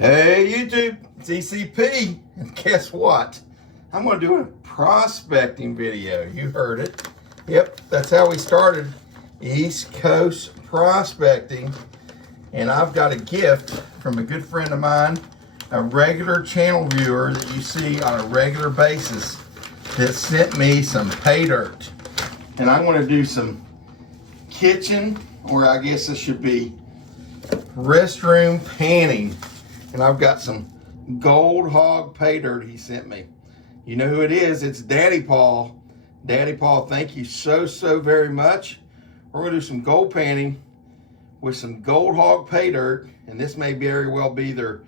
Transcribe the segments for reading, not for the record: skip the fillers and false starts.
Hey YouTube, it's ECP, and guess what? I'm going to do a prospecting video. You heard it. Yep, that's how we started East Coast prospecting. And I've got a gift from a good friend of mine, a regular channel viewer that you see on a regular basis, that sent me some pay dirt. And I'm going to do some kitchen, or I guess this should be restroom panning. And I've got some Gold Hog pay dirt he sent me. You know who it is? It's Daddy Paul. Daddy Paul, thank you so very much. We're gonna do some gold panning with some Gold Hog pay dirt, and this may very well be their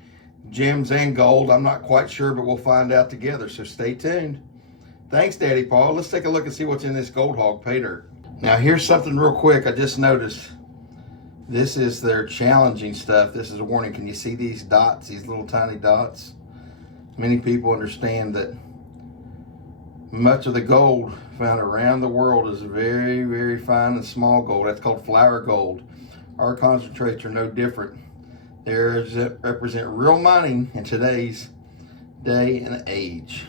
gems and gold. I'm not quite sure, but we'll find out together, so stay tuned. Thanks, Daddy Paul. Let's take a look and see what's in this Gold Hog pay dirt. Now, here's something real quick I just noticed. This is their challenging stuff. This is a warning. Can you see these dots, these little tiny dots? Many people understand that much of the gold found around the world is very fine and small gold. That's called flour gold. Our concentrates are no different. They represent real mining in today's day and age.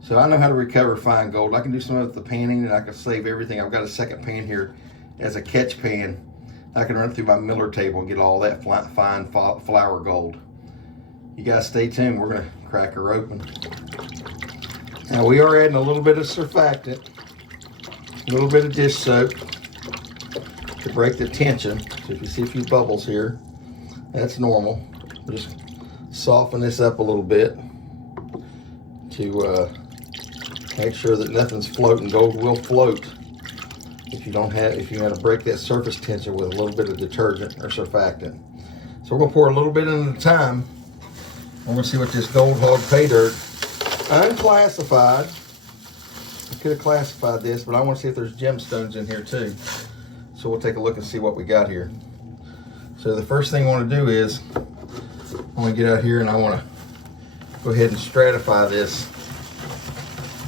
So I know how to recover fine gold. I can do some of the panning, and I can save everything. I've got a second pan here as a catch pan. I can run through my Miller table and get all that fine flour gold. You guys stay tuned. We're gonna crack her open. Now we are adding a little bit of surfactant, a little bit of dish soap to break the tension. So if you see a few bubbles here, that's normal. We'll just soften this up a little bit to make sure that nothing's floating. Gold will float if you have to break that surface tension with a little bit of detergent or surfactant. So we're gonna pour a little bit at a time. We're gonna see what this Gold Hog pay dirt, unclassified. I could have classified this, but I want to see if there's gemstones in here too. So we'll take a look and see what we got here. So the first thing I want to do is, I want to get out here and I want to go ahead and stratify this.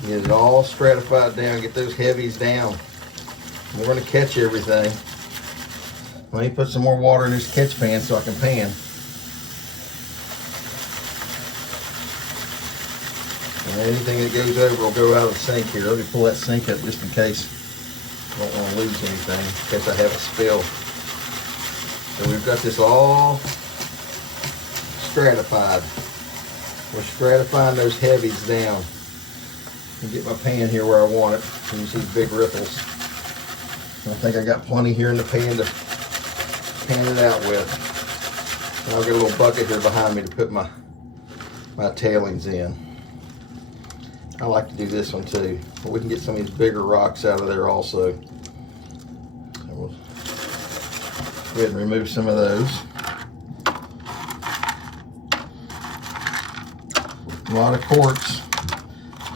Get it all stratified down, get those heavies down. We're going to catch everything. Let me put some more water in this catch pan so I can pan. And anything that goes over will go out of the sink here. Let me pull that sink up just in case I don't want to lose anything, in case I have a spill. So we've got this all stratified. We're stratifying those heavies down. And get my pan here where I want it. And you see big ripples. I think I got plenty here in the pan to pan it out with. And I'll get a little bucket here behind me to put my tailings in. I like to do this one too, but we can get some of these bigger rocks out of there also. So we'll go ahead and remove some of those. A lot of quartz.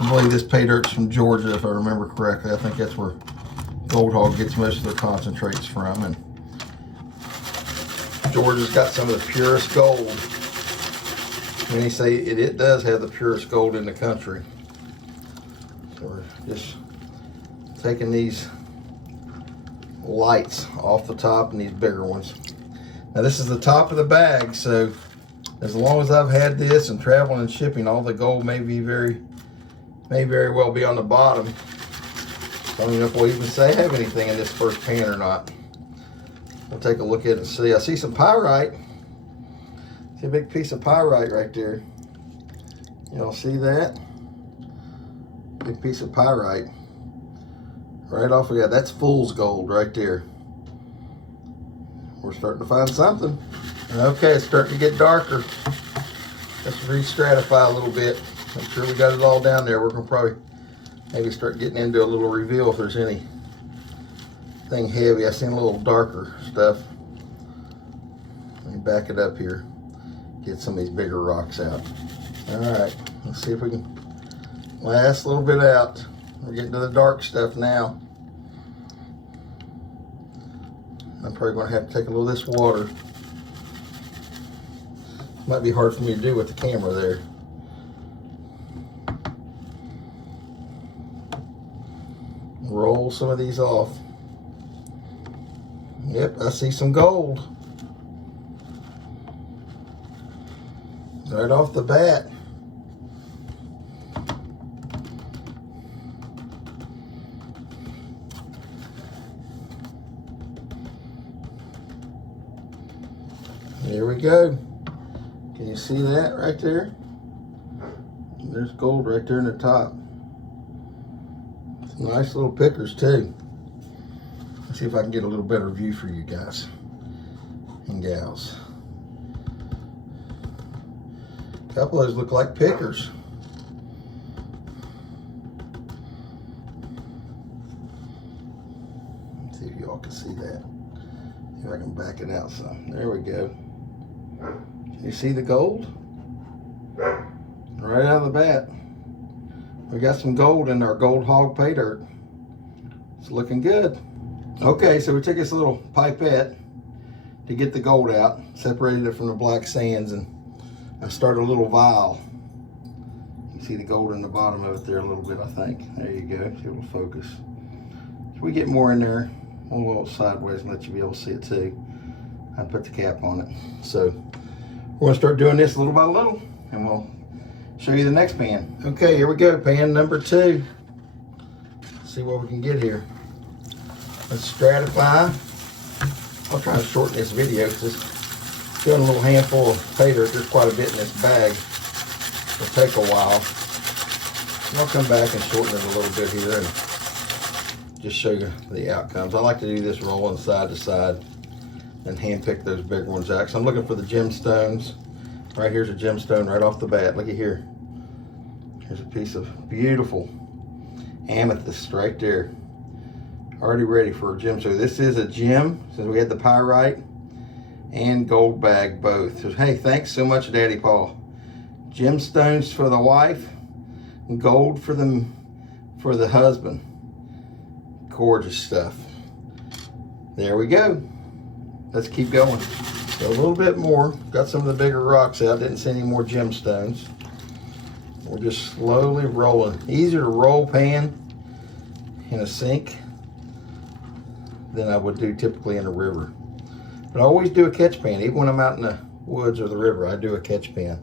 I believe this pay dirt's from Georgia, if I remember correctly. I think that's where Gold Hog gets most of their concentrates from, and Georgia's got some of the purest gold. And they say it does have the purest gold in the country. So we're just taking these lights off the top and these bigger ones. Now this is the top of the bag, so as long as I've had this and traveling and shipping, all the gold may very well be on the bottom. I don't even know if we'll even have anything in this first pan or not. We'll take a look at it and see. I see some pyrite. See a big piece of pyrite right there. Y'all see that? Big piece of pyrite. Right off of that. That's fool's gold right there. We're starting to find something. Okay, it's starting to get darker. Let's re-stratify a little bit. Make sure we got it all down there. We're gonna probably maybe start getting into a little reveal if there's anything heavy. I seen a little darker stuff. Let me back it up here. Get some of these bigger rocks out. All right, let's see if we can last a little bit out. We're getting to the dark stuff now. I'm probably gonna have to take a little of this water. Might be hard for me to do with the camera there. Roll some of these off. Yep, I see some gold. right off the bat. There we go. Can you see that right there? There's gold right there in the top. Some nice little pickers too. Let's see if I can get a little better view for you guys and gals. A couple of those look like pickers. Let's see if y'all can see that. See if I can back it out some. There we go. You see the gold? Right out of the bat. We got some gold in our Gold Hog pay dirt. It's looking good. Okay, so we took this little pipette to get the gold out, separated it from the black sands, and I started a little vial. You see the gold in the bottom of it there a little bit, I think. There you go, see it'll focus. If we get more in there, we'll go a little sideways and let you be able to see it too. I put the cap on it. So we're gonna start doing this little by little, and we'll show you the next pan. Okay, here we go, pan number 2. Let's see what we can get here. Let's stratify. I'll try to shorten this video because it's doing a little handful of pay dirt. There's quite a bit in this bag. It'll take a while. And I'll come back and shorten it a little bit here and just show you the outcomes. I like to do this rolling side to side and hand pick those bigger ones out. So I'm looking for the gemstones. Right here's a gemstone right off the bat. Look at here. Here's a piece of beautiful amethyst right there. Already ready for a gem. So this is a gem, since we had the pyrite and gold bag both. So hey, thanks so much, Daddy Paul. Gemstones for the wife, and gold for the husband. Gorgeous stuff. There we go. Let's keep going. So a little bit more. Got some of the bigger rocks out. Didn't see any more gemstones. We're just slowly rolling. Easier to roll pan in a sink than I would do typically in a river. But I always do a catch pan. Even when I'm out in the woods or the river, I do a catch pan.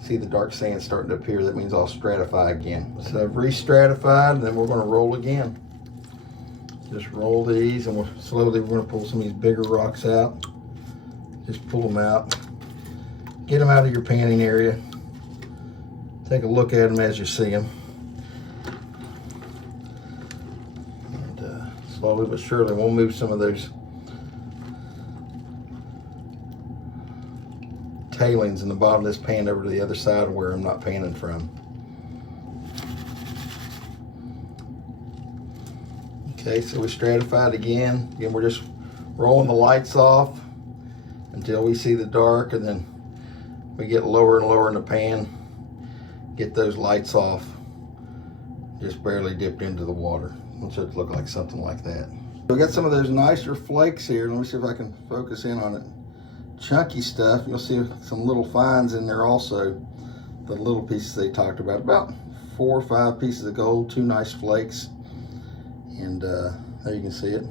See the dark sand starting to appear. That means I'll stratify again. So I've re-stratified, and then we're going to roll again. Just roll these, and we're going to pull some of these bigger rocks out. Just pull them out. Get them out of your panning area. Take a look at them as you see them. Slowly but surely, we'll move some of those tailings in the bottom of this pan over to the other side of where I'm not panning from. Okay, so we stratified again. Again, we're just rolling the lights off until we see the dark, and then we get lower and lower in the pan. Get those lights off. Just barely dipped into the water. It should look like something like that. We got some of those nicer flakes here. Let me see if I can focus in on it. Chunky stuff. You'll see some little fines in there also. The little pieces they talked about 4 or 5 pieces of gold, 2 nice flakes. And there you can see it.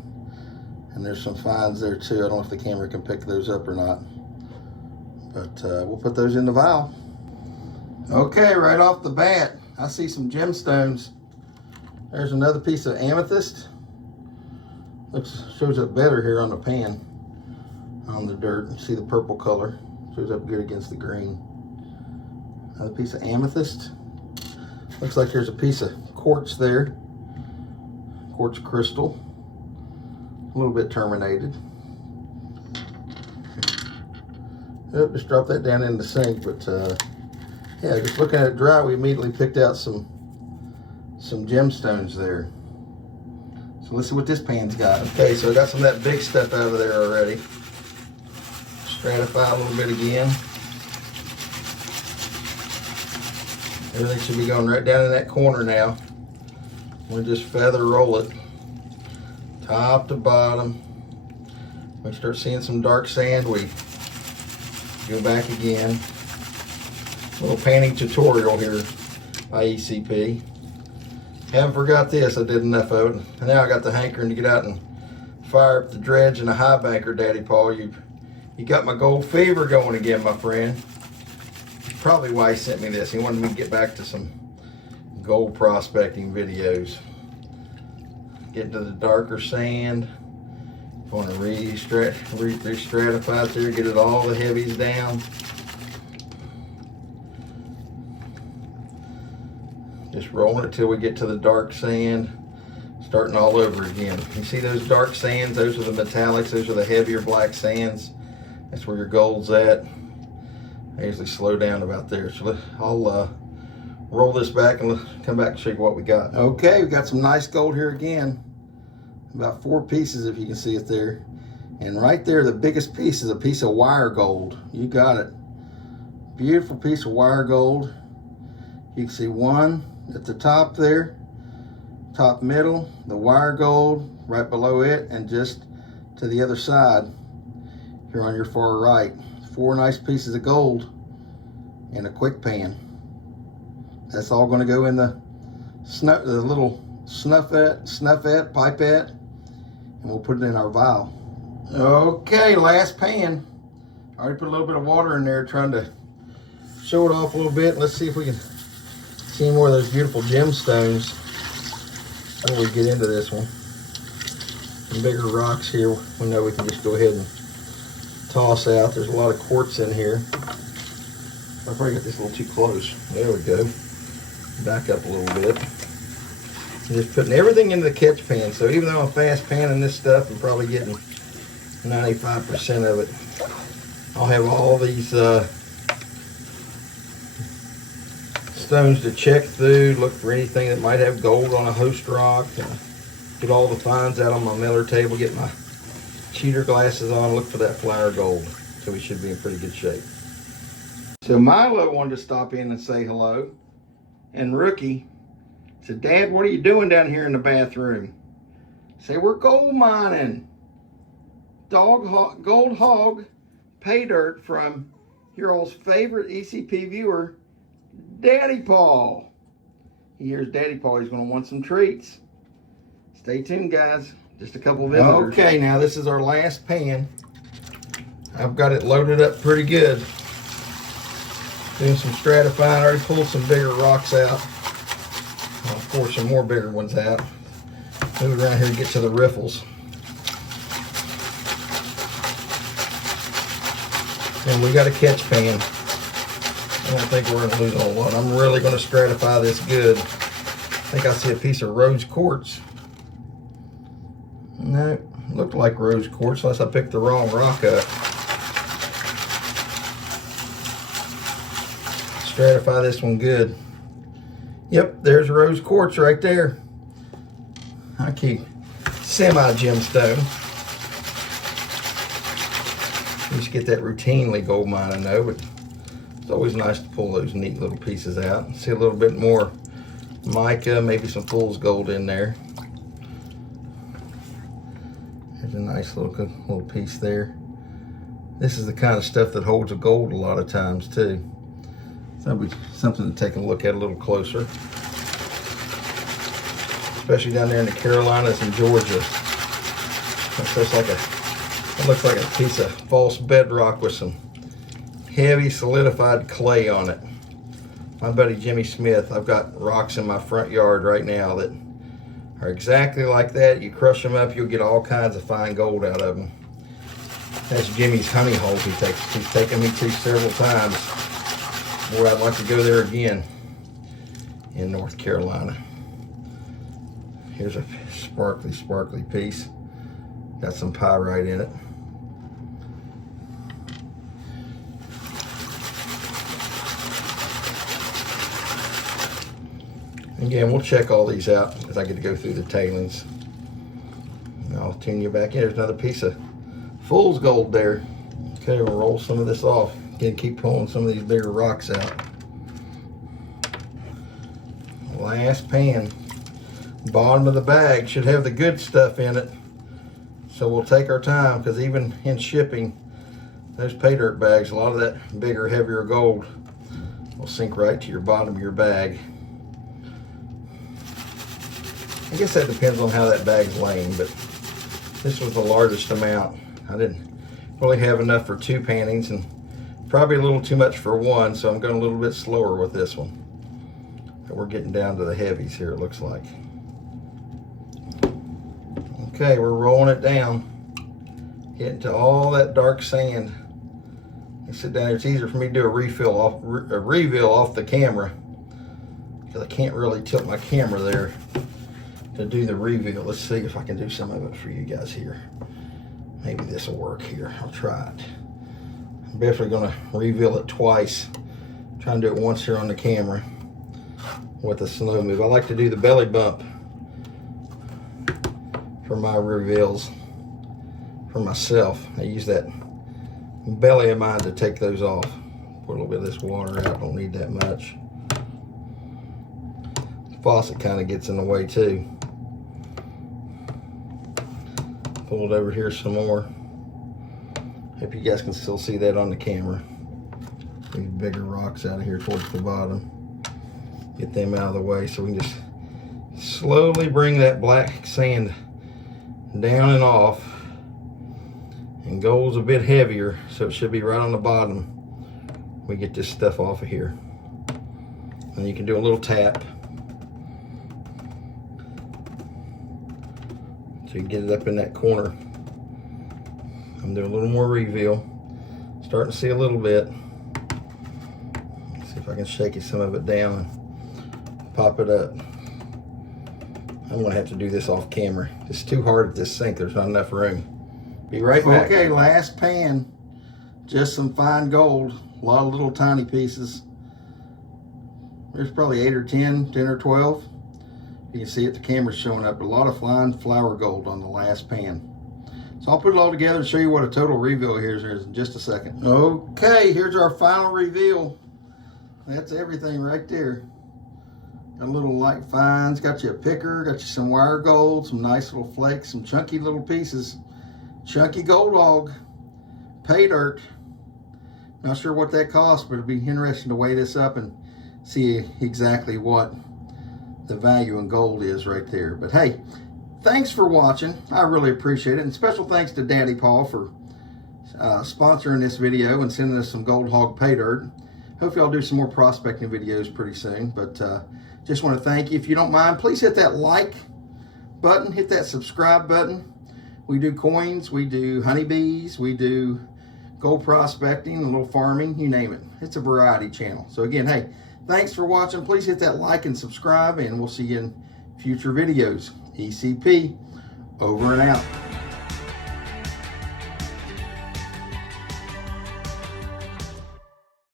And there's some fines there too. I don't know if the camera can pick those up or not. But we'll put those in the vial. Okay, right off the bat, I see some gemstones. There's another piece of amethyst. Shows up better here on the pan, on the dirt. You see the purple color. Shows up good against the green. Another piece of amethyst. Looks like there's a piece of quartz there. Quartz crystal. A little bit terminated. Yep, just drop that down in the sink. But yeah, just looking at it dry, we immediately picked out some gemstones there. So let's see what this pan's got. Okay, so I got some of that big stuff out of there already. Stratify a little bit again. Everything should be going right down in that corner now. We'll just feather roll it, top to bottom. We start seeing some dark sand, we go back again. A little panning tutorial here by ECP. Haven't forgot this, I did enough of it. And now I got the hankering to get out and fire up the dredge and the high banker, Daddy Paul. You got my gold fever going again, my friend. probably why he sent me this. He wanted me to get back to some gold prospecting videos. Get into the darker sand. If you want to re-stratify through, get it all the heavies down. Just rolling it till we get to the dark sand. Starting all over again. You see those dark sands? Those are the metallics. Those are the heavier black sands. That's where your gold's at. I usually slow down about there. So I'll roll this back and come back and show you what we got. Okay, we got some nice gold here again. About 4 pieces, if you can see it there. And right there, the biggest piece is a piece of wire gold. You got it. Beautiful piece of wire gold. You can see one at the top there, top middle, the wire gold right below it, and just to the other side here on your far right. 4 nice pieces of gold in a quick pan. That's all going to go in the little snuffette, pipette, and we'll put it in our vial. Okay, last pan. I already put a little bit of water in there trying to show it off a little bit. Let's see if we can see more of those beautiful gemstones when we get into this one. Some bigger rocks here we know we can just go ahead and toss out. There's a lot of quartz in here. I probably got this a little too close. There we go. Back up a little bit. Just putting everything into the catch pan. So even though I'm fast panning this stuff, I'm probably getting 95% of it. I'll have all these stones to check through, look for anything that might have gold on a host rock. Get all the finds out on my Miller table, get my cheater glasses on, look for that flour gold. So we should be in pretty good shape. So Milo wanted to stop in and say hello. And Rookie said, Dad, what are you doing down here in the bathroom? Say, we're gold mining. Gold hog pay dirt from your all's favorite ECP viewer, Daddy Paul. He hears Daddy Paul, he's going to want some treats. Stay tuned, guys. Just a couple of visitors. Okay, now this is our last pan. I've got it loaded up pretty good. Doing some stratifying. I already pulled some bigger rocks out. I'll pour some more bigger ones out. Move around here to get to the riffles. And we got a catch pan. I don't think we're going to lose a whole lot. I'm really going to stratify this good. I think I see a piece of rose quartz. No, looked like rose quartz unless I picked the wrong rock up. Stratify this one good. Yep, there's rose quartz right there. I keep semi-gemstone. Just get that routinely gold mine, I know, but it's always nice to pull those neat little pieces out. See a little bit more mica, maybe some fool's gold in there. There's a nice little piece there. This is the kind of stuff that holds a gold a lot of times too. So that'll be something to take a look at a little closer. Especially down there in the Carolinas and Georgia. It looks like a piece of false bedrock with some heavy solidified clay on it. My buddy Jimmy Smith, I've got rocks in my front yard right now that are exactly like that. You crush them up, you'll get all kinds of fine gold out of them. That's Jimmy's honey hole he's taken me to several times. Boy, I'd like to go there again in North Carolina. Here's a sparkly piece. Got some pyrite in it. Again, we'll check all these out as I get to go through the tailings. And I'll tune you back in. There's another piece of fool's gold there. Okay, we'll roll some of this off. Again, keep pulling some of these bigger rocks out. Last pan. Bottom of the bag should have the good stuff in it. So we'll take our time, because even in shipping, those pay dirt bags, a lot of that bigger, heavier gold will sink right to your bottom of your bag. I guess that depends on how that bag's laying, but this was the largest amount. I didn't really have enough for 2 pannings, and probably a little too much for one, so I'm going a little bit slower with this one. And we're getting down to the heavies here, it looks like. Okay, we're rolling it down, getting to all that dark sand. I sit down here, it's easier for me to do a reveal off the camera, because I can't really tilt my camera there to do the reveal. Let's see if I can do some of it for you guys here. Maybe this will work here. I'll try it. I'm definitely going to reveal it twice. Try and do it once here on the camera with the snow move. I like to do the belly bump for my reveals for myself. I use that belly of mine to take those off. Put a little bit of this water out, don't need that much. The faucet kind of gets in the way too. Pull it over here some more. Hope you guys can still see that on the camera. These bigger rocks out of here towards the bottom. Get them out of the way so we can just slowly bring that black sand down and off. And gold's a bit heavier, so it should be right on the bottom. We get this stuff off of here. And you can do a little tap. So you get it up in that corner. I'm doing a little more reveal. Starting to see a little bit. Let's see if I can shake some of it down and pop it up. I'm gonna have to do this off camera. It's too hard at this sink, there's not enough room. Be right back. Okay, last pan. Just some fine gold. A lot of little tiny pieces. There's probably 8 or 10 or 12. You can see it, the camera's showing up. A lot of fine flour gold on the last pan. So I'll put it all together and show you what a total reveal here is in just a second. Okay, here's our final reveal. That's everything right there. Got a little light fines, got you a picker, got you some wire gold, some nice little flakes, some chunky little pieces. Chunky gold hog, pay dirt. Not sure what that costs, but it'll be interesting to weigh this up and see exactly what the value in gold is right there. But hey, thanks for watching. I really appreciate it. And special thanks to Daddy Paul for sponsoring this video and sending us some gold hog pay dirt. Hopefully I'll do some more prospecting videos pretty soon. But just want to thank you. If you don't mind, please hit that like button, hit that subscribe button. We do coins, we do honeybees, we do gold prospecting, a little farming, you name it. It's a variety channel. So again, hey, thanks for watching. Please hit that like and subscribe, and we'll see you in future videos. ECP, over and out.